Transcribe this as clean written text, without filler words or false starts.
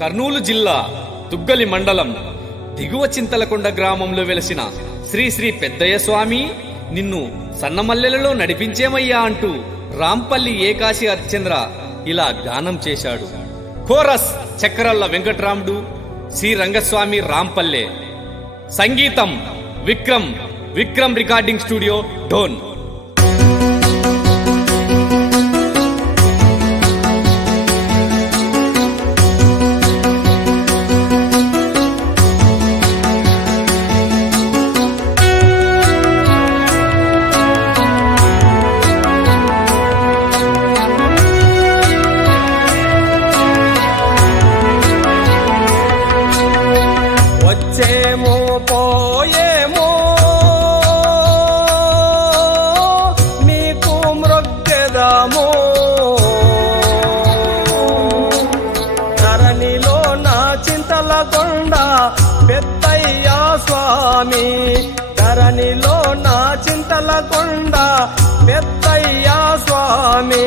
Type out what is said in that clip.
కర్నూలు జిల్లా దుగ్గలి మండలం దిగువ చింతలకొండ గ్రామంలో వెలసిన శ్రీ శ్రీ పెద్దయ్య స్వామి నిన్ను సన్నమల్లెలలో నడిపించేమయ్యా అంటూ రాంపల్లి ఏకాశి హరిశ్చంద్ర ఇలా గానం చేశాడు. కోరస్ చక్రల్ల వెంకట్రాముడు, శ్రీ రంగస్వామి రాంపల్లె. సంగీతం విక్రమ్ రికార్డింగ్ స్టూడియో డోన్. వచ్చేమో పోయేమో నీకు మ్రొక్కెదమో, ధరణిలో నా చింతలకొండ పెద్దయ్య స్వామి, ధరణిలో నా చింతలకొండ పెద్దయ్య స్వామి.